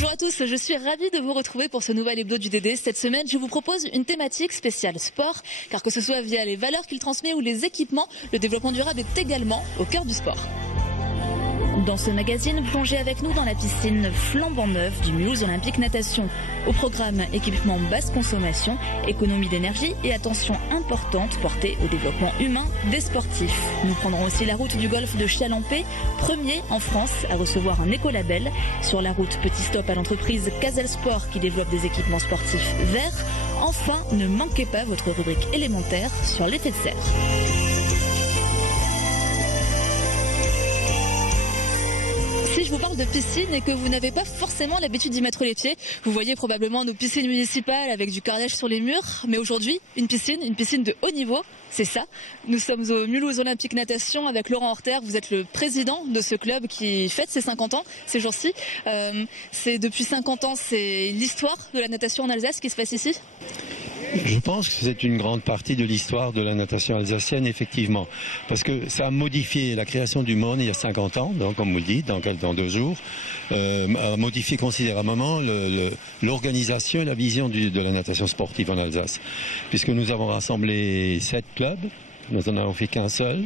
Bonjour à tous, je suis ravie de vous retrouver pour ce nouvel hebdo du DD. Cette semaine, je vous propose une thématique spéciale sport, car que ce soit via les valeurs qu'il transmet ou les équipements, le développement durable est également au cœur du sport. Dans ce magazine, plongez avec nous dans la piscine flambant neuve du Mulhouse Olympique Natation. Au programme, équipement basse consommation, économie d'énergie et attention importante portée au développement humain des sportifs. Nous prendrons aussi la route du golfe de Chalampé, premier en France à recevoir un écolabel. Sur la route, petit stop à l'entreprise Casel Sport qui développe des équipements sportifs verts. Enfin, ne manquez pas votre rubrique élémentaire sur l'effet de serre. Si je vous parle de piscine et que vous n'avez pas forcément l'habitude d'y mettre les pieds, vous voyez probablement nos piscines municipales avec du carrelage sur les murs. Mais aujourd'hui, une piscine de haut niveau, c'est ça. Nous sommes au Mulhouse Olympique Natation avec Laurent Horter. Vous êtes le président de ce club qui fête ses 50 ans ces jours-ci. C'est depuis 50 ans, c'est l'histoire de la natation en Alsace qui se passe ici. Je pense que c'est une grande partie de l'histoire de la natation alsacienne, effectivement. Parce que ça a modifié la création du monde il y a 50 ans, donc, comme vous le dites, dans 2 jours, a modifié considérablement l'organisation et la vision de la natation sportive en Alsace. Puisque nous avons rassemblé 7 clubs, nous n'en avons fait qu'un seul.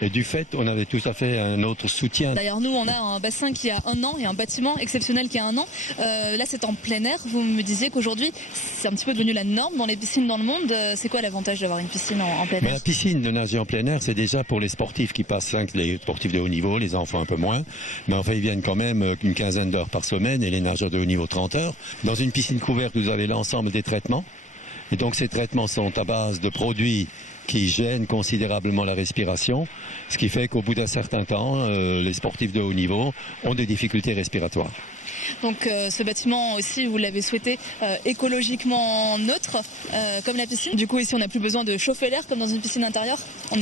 Et du fait, on avait tout à fait un autre soutien. D'ailleurs, nous, on a un bassin qui a 1 an et un bâtiment exceptionnel qui a 1 an. Là, c'est en plein air. Vous me disiez qu'aujourd'hui, c'est un petit peu devenu la norme dans les piscines dans le monde. C'est quoi l'avantage d'avoir une piscine en plein air ? La piscine de nager en plein air, c'est déjà pour les sportifs qui passent 5, les sportifs de haut niveau, les enfants un peu moins. Mais enfin, ils viennent quand même une quinzaine d'heures par semaine et les nageurs de haut niveau 30 heures. Dans une piscine couverte, vous avez l'ensemble des traitements. Et donc, ces traitements sont à base de produits qui gênent considérablement la respiration, ce qui fait qu'au bout d'un certain temps, les sportifs de haut niveau ont des difficultés respiratoires. Donc ce bâtiment aussi, vous l'avez souhaité écologiquement neutre, comme la piscine. Du coup, ici, on n'a plus besoin de chauffer l'air comme dans une piscine intérieure.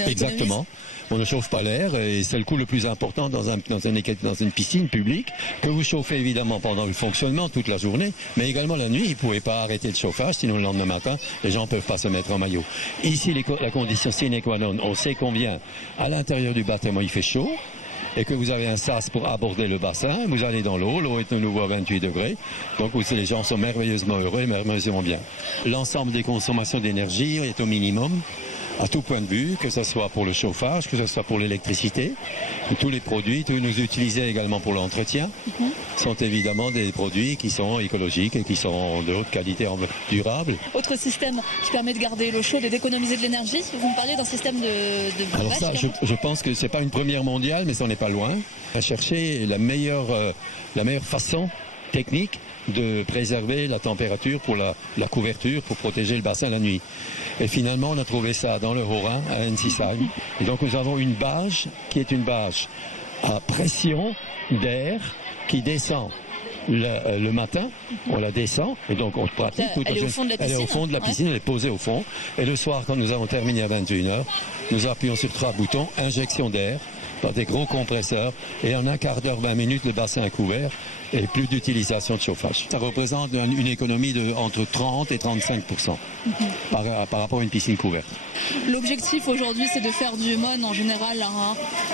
Exactement. On ne chauffe pas l'air et c'est le coût le plus important dans une piscine publique que vous chauffez évidemment pendant le fonctionnement toute la journée, mais également la nuit. Vous ne pouvez pas arrêter le chauffage, sinon le lendemain matin, les gens ne peuvent pas se mettre en maillot. Ici, la condition sine qua non, on sait combien à l'intérieur du bâtiment il fait chaud, et que vous avez un sas pour aborder le bassin, vous allez dans l'eau est de nouveau à 28 degrés, donc les gens sont merveilleusement heureux et merveilleusement bien. L'ensemble des consommations d'énergie est au minimum, à tout point de vue, que ce soit pour le chauffage, que ce soit pour l'électricité. Tous les produits, tous nous utilisés également pour l'entretien, sont évidemment des produits qui sont écologiques et qui sont de haute qualité durable. Autre système qui permet de garder l'eau chaude et d'économiser de l'énergie, vous me parliez d'un système de Alors ça, je pense que c'est pas une première mondiale, mais ça n'est pas loin. À chercher la meilleure façon technique de préserver la température pour la couverture, pour protéger le bassin la nuit. Et finalement, on a trouvé ça dans le Haut-Rhin, à Ensisheim. Et donc, nous avons une bâche qui est une bâche à pression d'air qui descend le matin, on la descend, et donc on pratique. Elle est au fond de la piscine. Elle est au fond de la piscine, elle est posée au fond. Et le soir, quand nous avons terminé à 21h, nous appuyons sur 3 boutons, injection d'air, par des gros compresseurs, et en 1/4 d'heure, 20 minutes, le bassin est couvert et plus d'utilisation de chauffage. Ça représente une économie de entre 30 et 35% par rapport à une piscine couverte. L'objectif aujourd'hui, c'est de faire du MON en général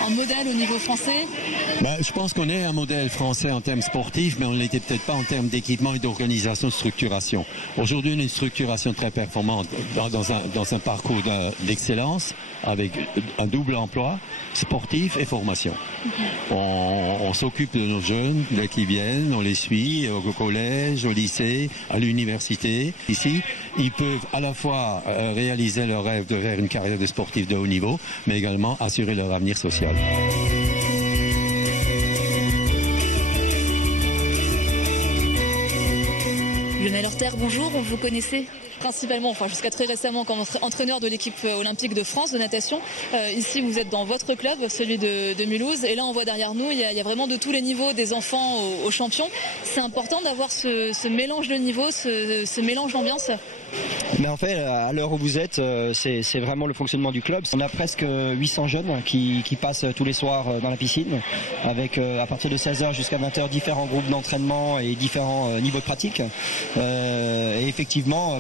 un modèle au niveau français. Je pense qu'on est un modèle français en termes sportifs, mais on ne l'était peut-être pas en termes d'équipement et d'organisation, de structuration. Aujourd'hui, on a une structuration très performante dans un parcours d'excellence avec un double emploi, sportif et formation. On s'occupe de nos jeunes dès qu'ils viennent, on les suit au collège, au lycée, à l'université. Ici, ils peuvent à la fois réaliser leur rêve de faire une carrière de sportif de haut niveau, mais également assurer leur avenir social. Lionel Horter, bonjour, vous connaissez principalement, jusqu'à très récemment, comme entraîneur de l'équipe olympique de France de natation. Ici, vous êtes dans votre club, celui de Mulhouse, et là, on voit derrière nous, il y a vraiment de tous les niveaux, des enfants aux champions. C'est important d'avoir ce mélange de niveaux, ce mélange d'ambiance. Mais en fait, à l'heure où vous êtes, c'est vraiment le fonctionnement du club. On a presque 800 jeunes qui passent tous les soirs dans la piscine, avec à partir de 16h jusqu'à 20h différents groupes d'entraînement et différents niveaux de pratique. Et effectivement,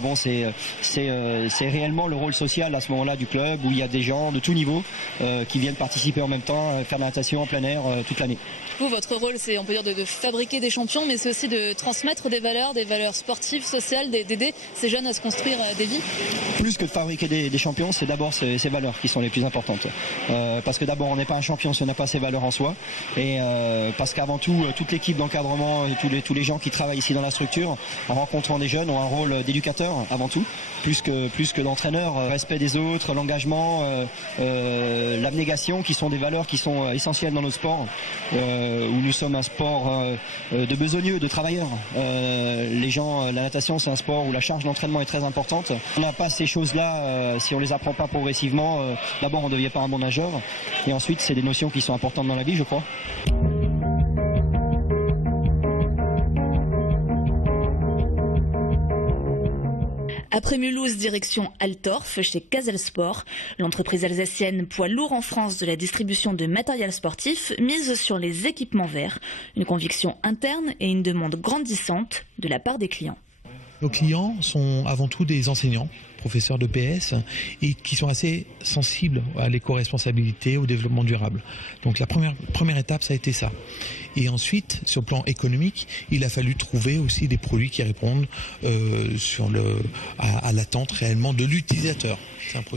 c'est réellement le rôle social à ce moment-là du club, où il y a des gens de tout niveau qui viennent participer en même temps, faire de la natation en plein air toute l'année. Vous, votre rôle, c'est, on peut dire, de fabriquer des champions, mais c'est aussi de transmettre des valeurs sportives, sociales, d'aider ces jeunes à se construire des vies. Plus que de fabriquer des champions, c'est d'abord ces valeurs qui sont les plus importantes. Parce que d'abord, on n'est pas un champion si on n'a pas ces valeurs en soi. Et parce qu'avant tout, toute l'équipe d'encadrement, tous les gens qui travaillent ici dans la structure, en rencontrant des jeunes, ont un rôle d'éducateur avant tout, plus que d'entraîneur. Respect des autres, l'engagement, l'abnégation, qui sont des valeurs qui sont essentielles dans nos sports, où nous sommes un sport de besogneux, de travailleurs. Les gens, la natation, c'est un sport où la charge d'entraînement est très importante. On n'a pas ces choses-là si on les apprend pas progressivement. D'abord, on ne devient pas un bon nageur, et ensuite, c'est des notions qui sont importantes dans la vie, je crois. Après Mulhouse, direction Altorf, chez Casal Sport. L'entreprise alsacienne poids lourd en France de la distribution de matériel sportif mise sur les équipements verts. Une conviction interne et une demande grandissante de la part des clients. Nos clients sont avant tout des enseignants, professeurs de PS, et qui sont assez sensibles à l'éco-responsabilité, au développement durable. Donc la première étape, ça a été ça. Et ensuite, sur le plan économique, il a fallu trouver aussi des produits qui répondent à l'attente réellement de l'utilisateur.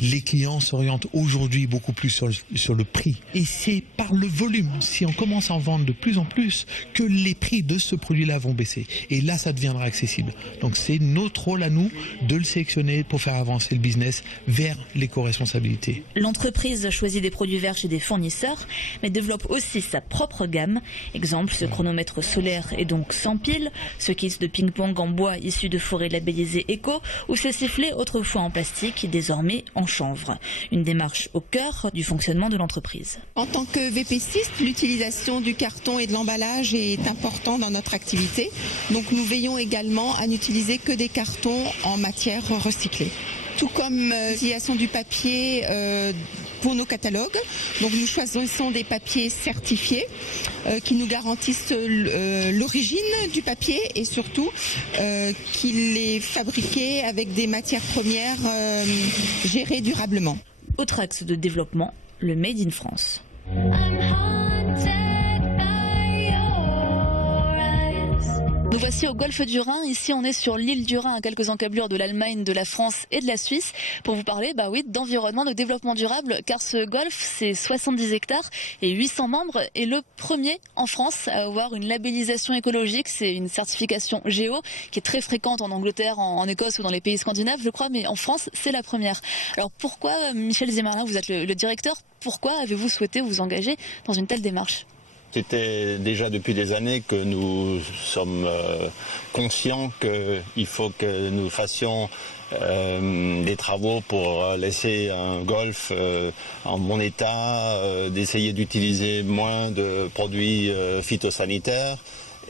Les clients s'orientent aujourd'hui beaucoup plus sur le prix. Et c'est par le volume, si on commence à en vendre de plus en plus, que les prix de ce produit-là vont baisser. Et là, ça deviendra accessible. Donc c'est notre rôle à nous de le sélectionner pour faire avancer le business vers l'éco-responsabilité. L'entreprise choisit des produits verts chez des fournisseurs, mais développe aussi sa propre gamme. Exemple, ce chronomètre solaire est donc sans pile, ce kit de ping-pong en bois issu de forêts labellisées éco, ou ces sifflets autrefois en plastique, désormais en chanvre. Une démarche au cœur du fonctionnement de l'entreprise. En tant que VPCiste, l'utilisation du carton et de l'emballage est importante dans notre activité. Donc nous veillons également à n'utiliser que des cartons en matière recyclée. Tout comme l'utilisation du papier pour nos catalogues. Donc nous choisissons des papiers certifiés qui nous garantissent l'origine du papier et surtout qu'il est fabriqué avec des matières premières gérées durablement. Autre axe de développement, le Made in France. Nous voici au golfe du Rhin. Ici, on est sur l'île du Rhin, à quelques encablures de l'Allemagne, de la France et de la Suisse, pour vous parler d'environnement, de développement durable, car ce golfe, c'est 70 hectares et 800 membres, et le premier en France à avoir une labellisation écologique. C'est une certification Géo qui est très fréquente en Angleterre, en Écosse ou dans les pays scandinaves, je crois, mais en France, c'est la première. Alors pourquoi, Michel Zimmerlin, vous êtes le directeur, pourquoi avez-vous souhaité vous engager dans une telle démarche ? C'était déjà depuis des années que nous sommes conscients qu'il faut que nous fassions des travaux pour laisser un golfe en bon état, d'essayer d'utiliser moins de produits phytosanitaires.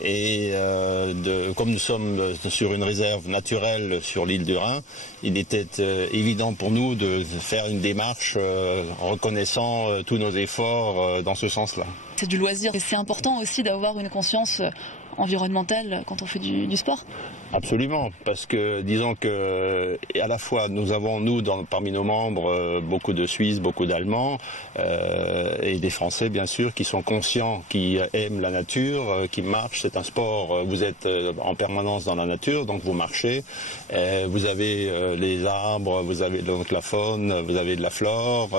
Et comme nous sommes sur une réserve naturelle sur l'île du Rhin, il était évident pour nous de faire une démarche en reconnaissant tous nos efforts dans ce sens-là. C'est du loisir et c'est important aussi d'avoir une conscience environnementale quand on fait du sport. Absolument, parce que disons que à la fois nous avons parmi nos membres beaucoup de Suisses, beaucoup d'Allemands et des Français bien sûr qui sont conscients, qui aiment la nature, qui marchent. C'est un sport. Vous êtes en permanence dans la nature, donc vous marchez. Vous avez les arbres, vous avez donc la faune, vous avez de la flore.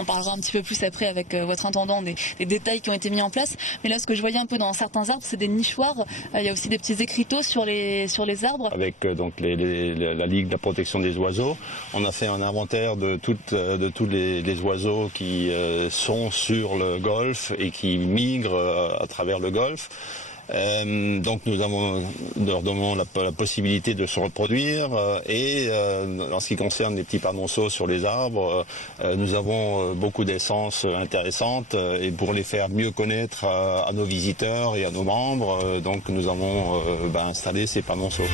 On parlera un petit peu plus après avec votre intendant des détails qui ont été mis en place. Mais là, ce que je voyais un peu dans certains arbres, c'est des nichoirs. Il y a aussi des petits écriteaux sur les arbres. Avec donc la Ligue de la protection des oiseaux, on a fait un inventaire de tous les oiseaux qui sont sur le golfe et qui migrent à travers le golfe. Donc nous leur donnons la possibilité de se reproduire et en ce qui concerne les petits panonceaux sur les arbres, nous avons beaucoup d'essences intéressantes et pour les faire mieux connaître à nos visiteurs et à nos membres, donc nous avons installé ces panonceaux.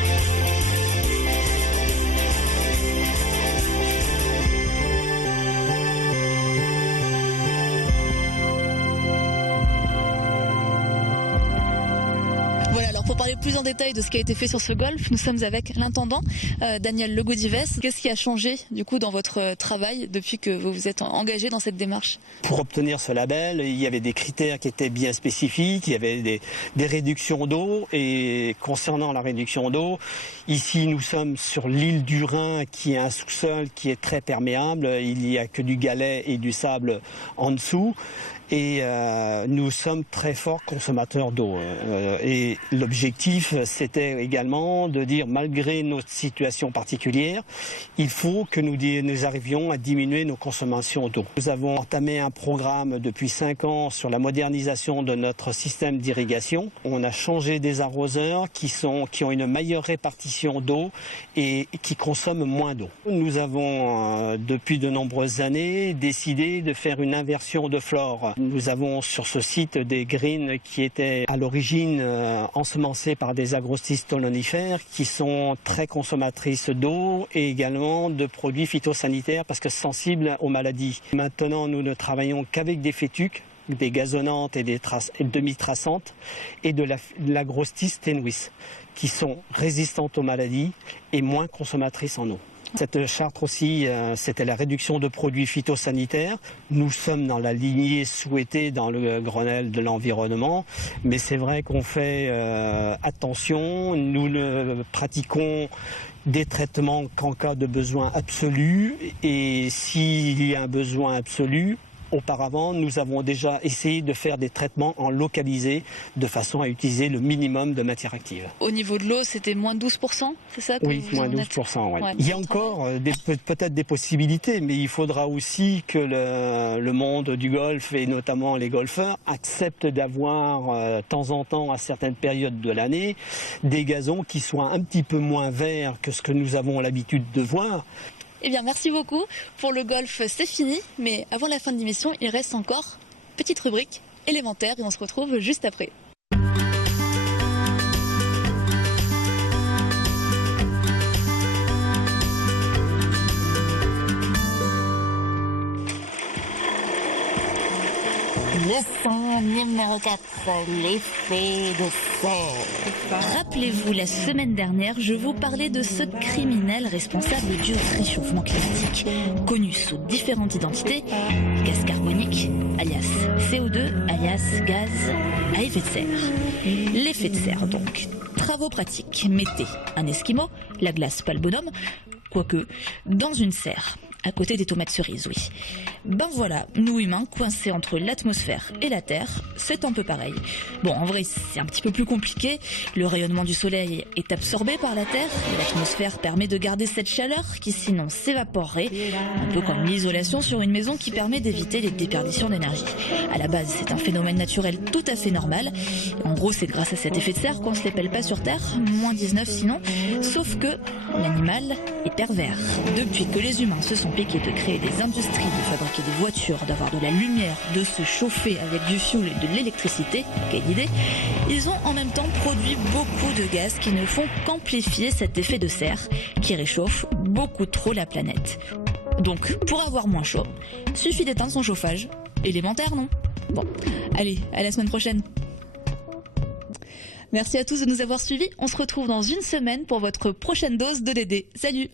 Voilà, alors pour parler plus en détail de ce qui a été fait sur ce golf, nous sommes avec l'intendant Daniel Legaudives. Qu'est-ce qui a changé du coup dans votre travail depuis que vous vous êtes engagé dans cette démarche? Pour obtenir ce label, il y avait des critères qui étaient bien spécifiques, il y avait des réductions d'eau, et concernant la réduction d'eau, ici nous sommes sur l'île du Rhin qui est un sous-sol qui est très perméable, il n'y a que du galet et du sable en dessous. Et nous sommes très forts consommateurs d'eau. Et l'objectif, c'était également de dire, malgré notre situation particulière, il faut que nous arrivions à diminuer nos consommations d'eau. Nous avons entamé un programme depuis 5 ans sur la modernisation de notre système d'irrigation. On a changé des arroseurs qui ont une meilleure répartition d'eau et qui consomment moins d'eau. Nous avons, depuis de nombreuses années, décidé de faire une inversion de flore. Nous avons sur ce site des greens qui étaient à l'origine ensemencés par des agrostolonifères qui sont très consommatrices d'eau et également de produits phytosanitaires parce que sensibles aux maladies. Maintenant, nous ne travaillons qu'avec des fétuques, des gazonnantes et des demi-traçantes et de l'agrostis tenuis qui sont résistantes aux maladies et moins consommatrices en eau. Cette charte aussi, c'était la réduction de produits phytosanitaires. Nous sommes dans la lignée souhaitée dans le Grenelle de l'environnement, mais c'est vrai qu'on fait attention. Nous ne pratiquons des traitements qu'en cas de besoin absolu, et s'il y a un besoin absolu, auparavant, nous avons déjà essayé de faire des traitements en localisé de façon à utiliser le minimum de matière active. Au niveau de l'eau, c'était moins 12%, c'est ça? Oui, moins 12%. Ouais. Il y a encore peut-être des possibilités, mais il faudra aussi que le monde du golf, et notamment les golfeurs, acceptent d'avoir de temps en temps, à certaines périodes de l'année, des gazons qui soient un petit peu moins verts que ce que nous avons l'habitude de voir. Eh bien, merci beaucoup. Pour le golf, c'est fini. Mais avant la fin de l'émission, il reste encore une petite rubrique élémentaire et on se retrouve juste après. Leçon numéro 4, l'effet de serre. Rappelez-vous, la semaine dernière, je vous parlais de ce criminel responsable du réchauffement climatique, connu sous différentes identités, gaz carbonique, alias CO2, alias gaz à effet de serre. L'effet de serre, donc. Travaux pratiques. Mettez un esquimau, la glace pas le bonhomme, quoique dans une serre. À côté des tomates cerises, oui. Ben voilà, nous humains, coincés entre l'atmosphère et la Terre, c'est un peu pareil. Bon, en vrai, c'est un petit peu plus compliqué. Le rayonnement du soleil est absorbé par la Terre, et l'atmosphère permet de garder cette chaleur qui sinon s'évaporerait, un peu comme l'isolation sur une maison qui permet d'éviter les déperditions d'énergie. À la base, c'est un phénomène naturel tout à fait normal. En gros, c'est grâce à cet effet de serre qu'on se l'épelle pas sur Terre, moins 19 sinon, sauf que l'animal est pervers. Depuis que les humains se sont piqués de créer des industries, de fabriquer des voitures, d'avoir de la lumière, de se chauffer avec du fioul et de l'électricité, quelle idée, ils ont en même temps produit beaucoup de gaz qui ne font qu'amplifier cet effet de serre qui réchauffe beaucoup trop la planète. Donc, pour avoir moins chaud, suffit d'éteindre son chauffage. Élémentaire, non? Bon, allez, à la semaine prochaine. Merci à tous de nous avoir suivis. On se retrouve dans une semaine pour votre prochaine dose de DD. Salut!